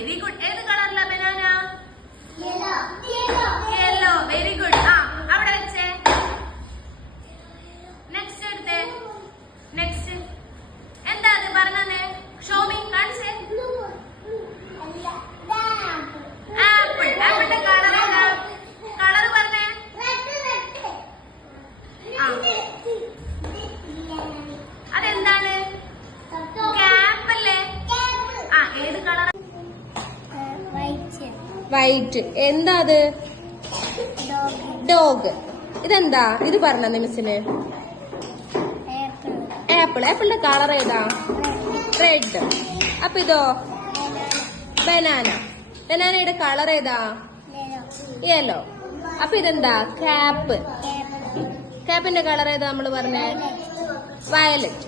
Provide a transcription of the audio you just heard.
very good. White. എന്താ അത്? Dog. ഇതെന്താ? ഇത് പറഞ്ഞ മിസ്സിന് ആപ്പിൾ. ആപ്പിളിന്റെ കളർ ഏതാ? റെഡ് അപ്പൊ ഇതോ? ബനാന ബനാനയുടെ കളർ ഏതാ? യെല്ലോ അപ്പൊ ഇതെന്താ? ക്യാപ്പ് ക്യാപ്പിന്റെ കളർ ഏതാ നമ്മൾ പറഞ്ഞേ? വയലറ്റ്